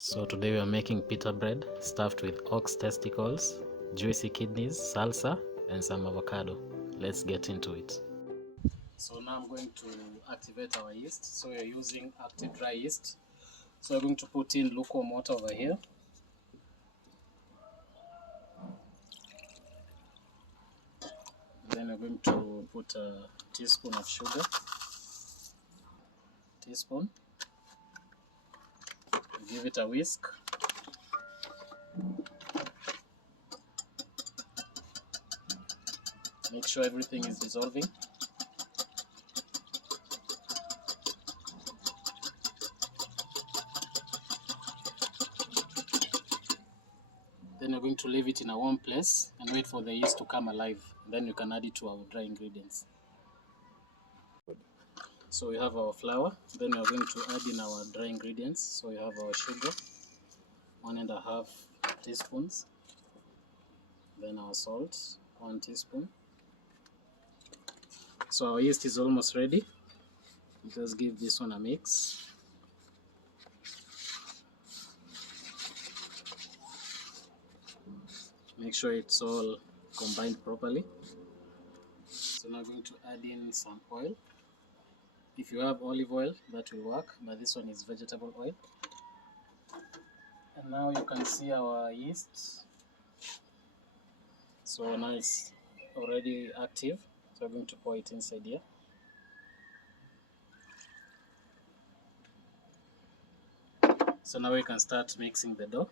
So today we are making pita bread stuffed with ox testicles, juicy kidneys, salsa, and some avocado. Let's get into it. So now I'm going to activate our yeast. So we are using active dry yeast. So we're going to put in lukewarm water over here. Then we're going to put a teaspoon of sugar. Teaspoon. Give it a whisk. Make sure everything is dissolving. Then we're going to leave it in a warm place and wait for the yeast to come alive. And then you can add it to our dry ingredients. So we have our flour. Then we are going to add in our dry ingredients. So we have our sugar, 1.5 teaspoons. Then our salt, 1 teaspoon. So our yeast is almost ready. Just give this one a mix. Make sure it's all combined properly. So now I'm going to add in some oil. If you have olive oil, that will work, but this one is vegetable oil. And now you can see our yeast. So now it's already active. So I'm going to pour it inside here. So now we can start mixing the dough.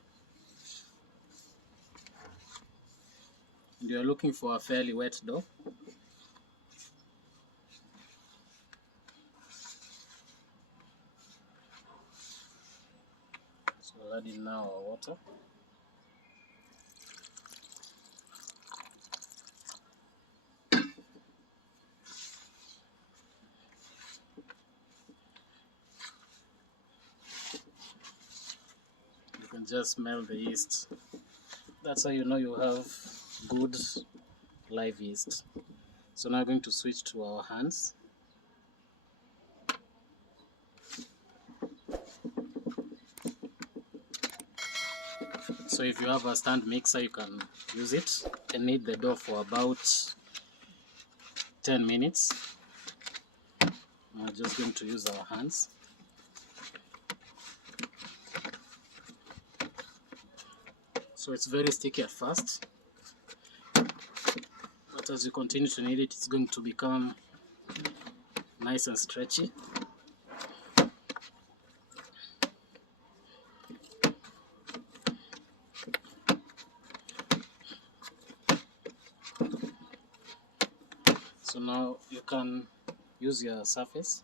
And you are looking for a fairly wet dough. So we'll add in now our water. You can just smell the yeast. That's how you know you have good live yeast. So now we're going to switch to our hands. So if you have a stand mixer, you can use it. You can knead the dough for about 10 minutes. We're just going to use our hands. So it's very sticky at first, but as you continue to knead it, it's going to become nice and stretchy. So now you can use your surface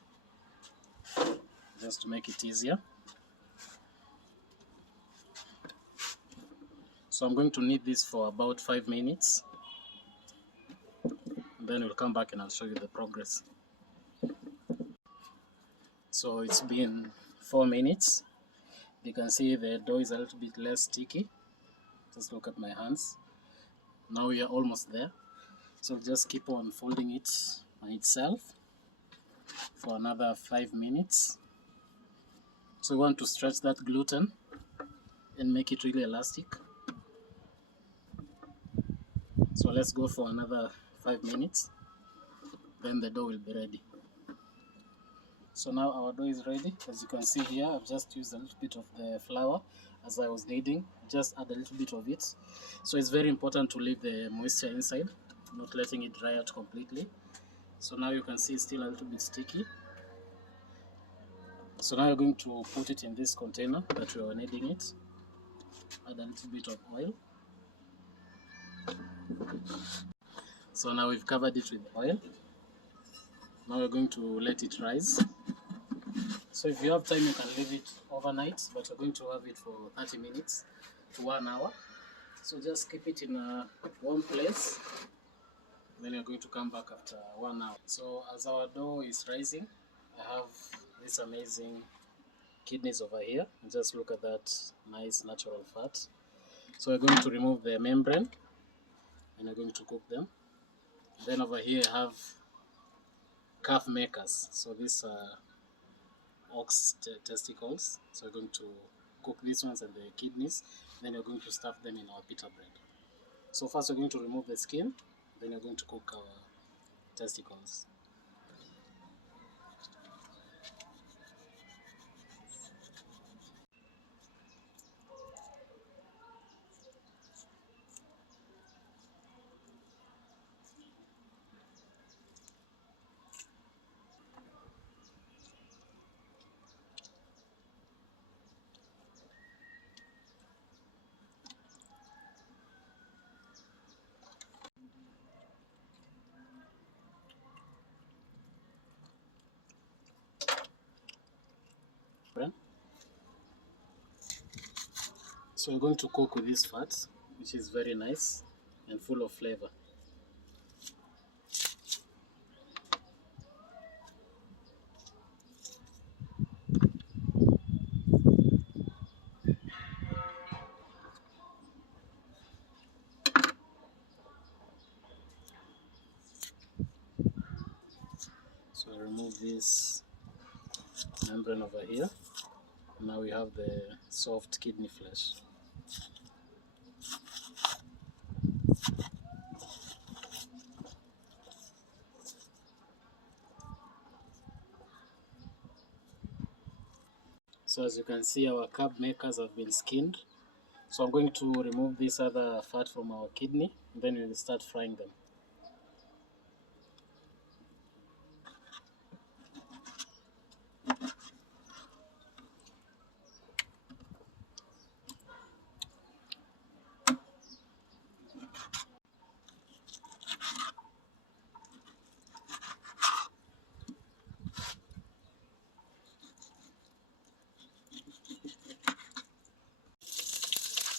just to make it easier. So I'm going to knead this for about 5 minutes. Then we'll come back and I'll show you the progress. So it's been 4 minutes. You can see the dough is a little bit less sticky. Just look at my hands. Now we are almost there. So just keep on folding it on itself for another 5 minutes. So we want to stretch that gluten and make it really elastic. So let's go for another 5 minutes. Then the dough will be ready. So now our dough is ready. As you can see here, I've just used a little bit of the flour as I was kneading. Just add a little bit of it. So it's very important to leave the moisture inside, not letting it dry out completely. So now you can see it's still a little bit sticky. So now you're going to put it in this container that we are kneading it. Add a little bit of oil. So now we've covered it with oil. Now we're going to let it rise. So if you have time, you can leave it overnight, but we're going to have it for 30 minutes to 1 hour. So just keep it in a warm place. Then you're going to come back after 1 hour. So as our dough is rising, I have this amazing kidneys over here. Just look at that nice natural fat. So we're going to remove the membrane and we're going to cook them. Then over here I have calf makers. So these are ox testicles. So we're going to cook these ones and the kidneys. Then you're going to stuff them in our pita bread. So first we're going to remove the skin, then you're going to cook our testicles. So we're going to cook with this fat, which is very nice and full of flavor. So I remove this membrane over here. Now we have the soft kidney flesh. So as you can see, our carb makers have been skinned. So I'm going to remove this other fat from our kidney, and then we'll start frying them.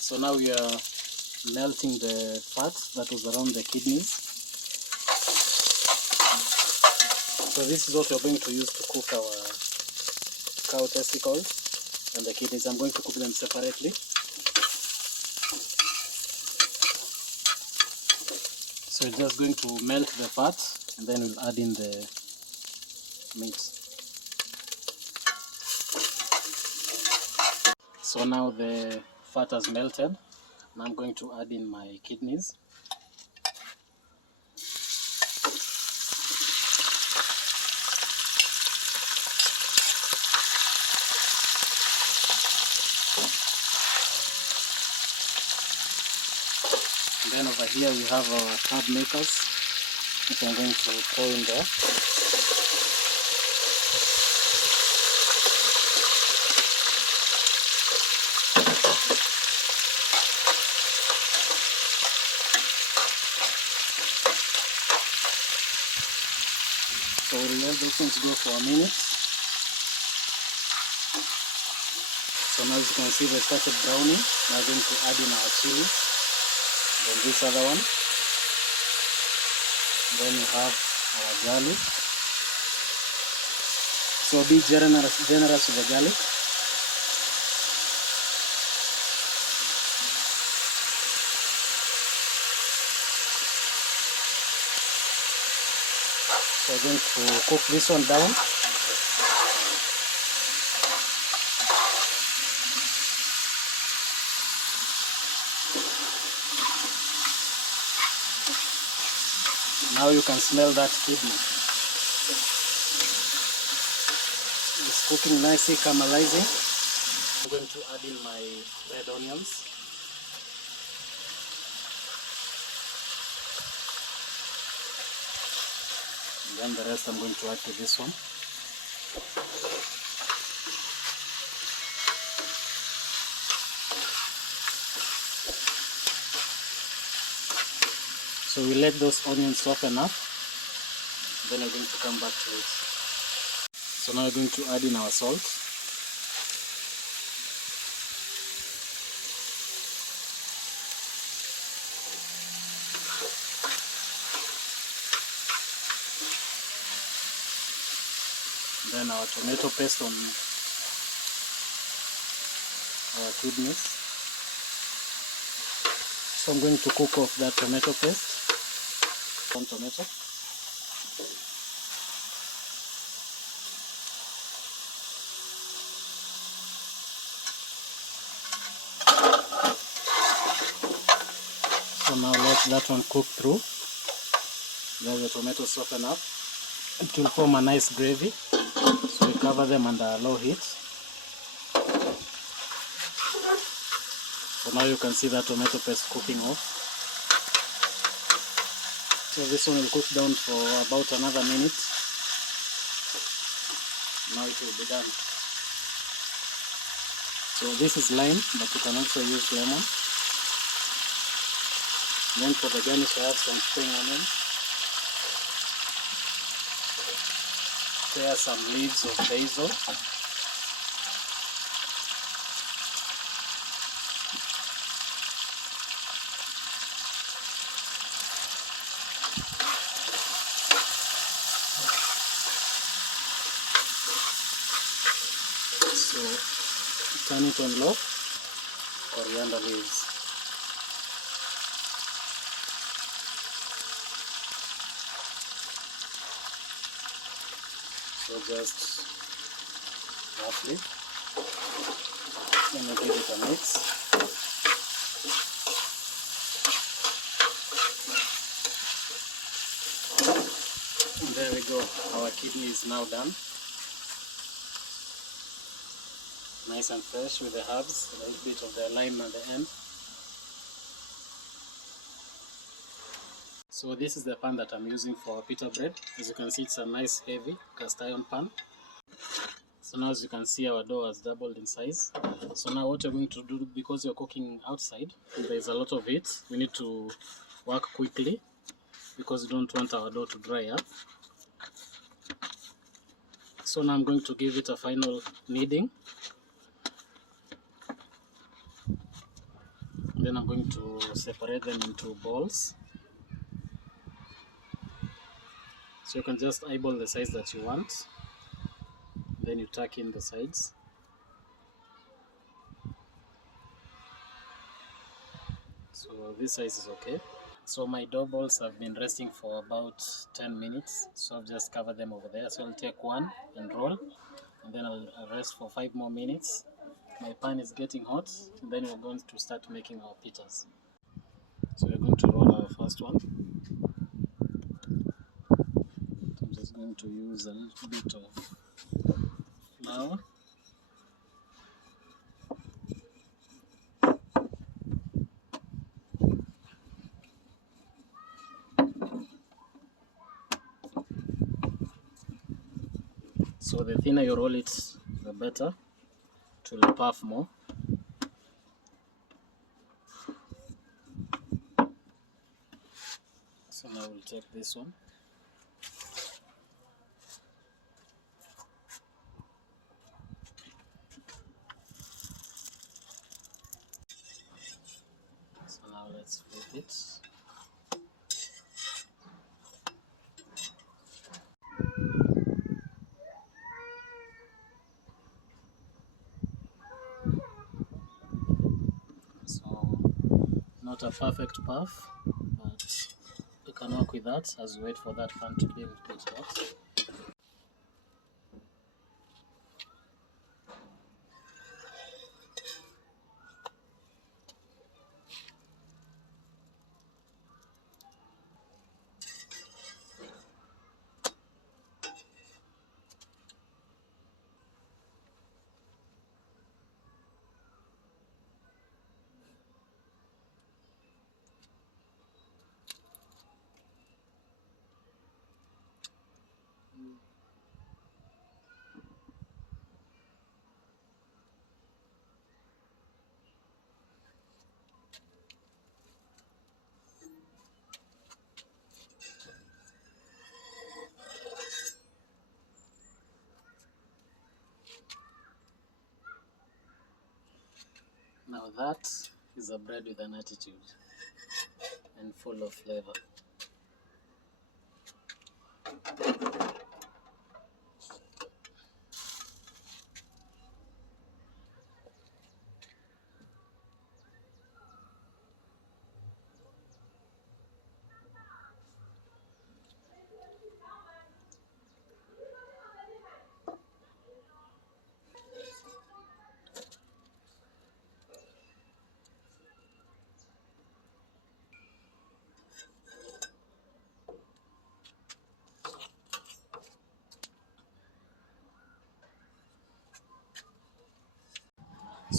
So now we are melting the fat that was around the kidneys. So this is what we're going to use to cook our cow testicles and the kidneys. I'm going to cook them separately. So we're just going to melt the fat and then we'll add in the meat. So now the fat has melted. Now I'm going to add in my kidneys. And then over here we have our carb makers, which I'm going to throw in there. So we'll let those things go for a minute. So now as you can see they started browning. Now we're going to add in our chili. Then this other one. Then we have our garlic. So be generous with the garlic. So we're going to cook this one down. Now you can smell that kidney. It's cooking nicely, caramelizing. I'm going to add in my red onions. And then the rest I'm going to add to this one. So we let those onions soften up, then we're going to come back to it. So now we're going to add in our salt. Then our tomato paste on our kidneys. So I'm going to cook off that tomato paste. One tomato. So now let that one cook through. Let the tomatoes soften up. It will form a nice gravy. So we cover them under low heat. So now you can see that tomato paste cooking off. So this one will cook down for about another minute. Now it will be done. So this is lime, but you can also use lemon. Then for the garnish I have some spring onions. There are some leaves of basil. So turn it on low. Coriander leaves. So just roughly, then we give it a mix. And there we go, our kidney is now done. Nice and fresh with the herbs, a little bit of the lime at the end. So this is the pan that I'm using for pita bread. As you can see, it's a nice heavy cast iron pan. So now as you can see, our dough has doubled in size. So now what you're going to do, because you're cooking outside, there's a lot of it, we need to work quickly because we don't want our dough to dry up. So now I'm going to give it a final kneading. Then I'm going to separate them into balls. So you can just eyeball the size that you want. Then you tuck in the sides. So this size is okay. So my dough balls have been resting for about 10 minutes. So I've just covered them over there. So I'll take one and roll. And then I'll rest for 5 more minutes. My pan is getting hot. And then we're going to start making our pitas. So we're going to roll our first one. So I'm just going to use a little bit of flour. So the thinner you roll it, the better. It will puff more. So now we'll take this one. So now let's flip it. So not a perfect puff, but we can work with that as we wait for that pan to be a little bit hot. Now that is a bread with an attitude and full of flavor.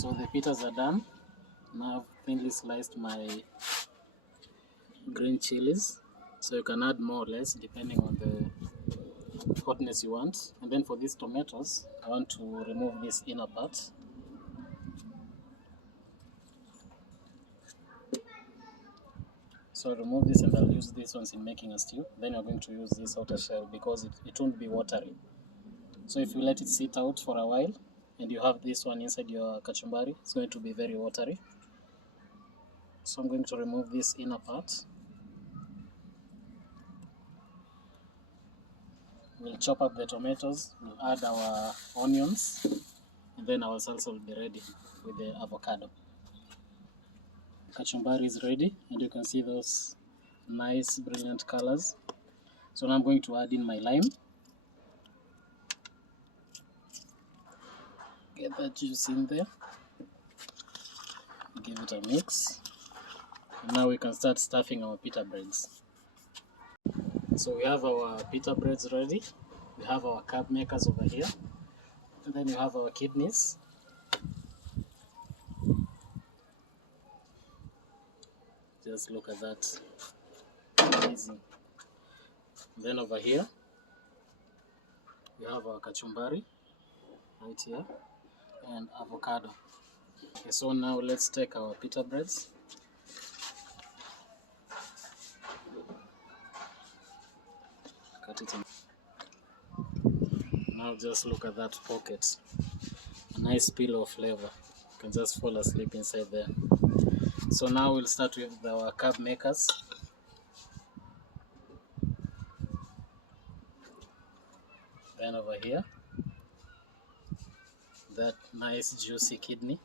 So the pitas are done. Now I've thinly sliced my green chilies. So you can add more or less depending on the hotness you want. And then for these tomatoes, I want to remove this inner part. So I'll remove this and I'll use these ones in making a stew. Then you're going to use this outer shell because it won't be watery. So if you let it sit out for a while and you have this one inside your kachumbari, it's going to be very watery. So I'm going to remove this inner part. We'll chop up the tomatoes, we'll add our onions, and then our salsa will be ready with the avocado. Kachumbari is ready, and you can see those nice brilliant colors. So now I'm going to add in my lime. Get that juice in there. Give it a mix. And now we can start stuffing our pita breads. So we have our pita breads ready. We have our carb makers over here. And then we have our kidneys. Just look at that. Amazing. And then over here, we have our kachumbari right here and avocado. Okay, so now let's take our pita breads. Cut it in. Now just look at that pocket. A nice pillow of flavor. You can just fall asleep inside there. So now we'll start with our carb makers. Then over here, that nice juicy kidney.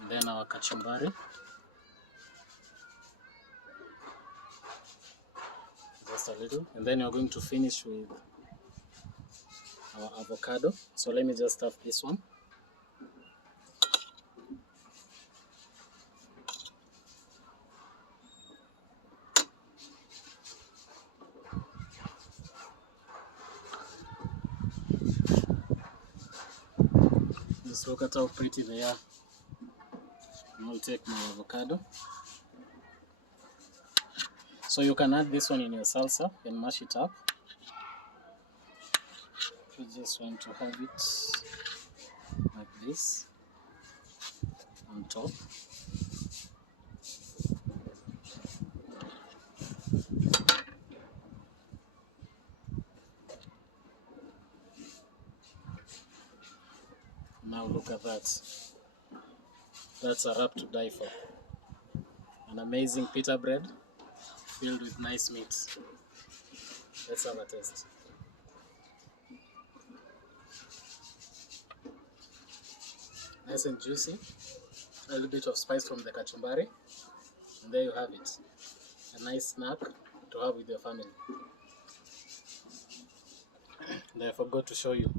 And then our kachumbari. Just a little. And then you're going to finish with our avocado. So let me just stuff this one. Just look at how pretty they are. And I'll take my avocado. So you can add this one in your salsa and mash it up. You just want to have it like this on top. Now look at that. That's a wrap to die for. An amazing pita bread filled with nice meat. Let's have a taste. Nice and juicy. A little bit of spice from the kachumbari. And there you have it. A nice snack to have with your family. And I forgot to show you.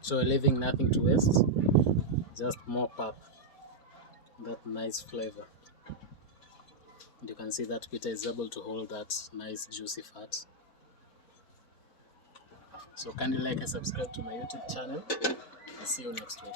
So we're leaving nothing to waste. Just more pap. That nice flavor. And you can see that pita is able to hold that nice juicy fat. So kindly like and subscribe to my YouTube channel. I'll see you next week.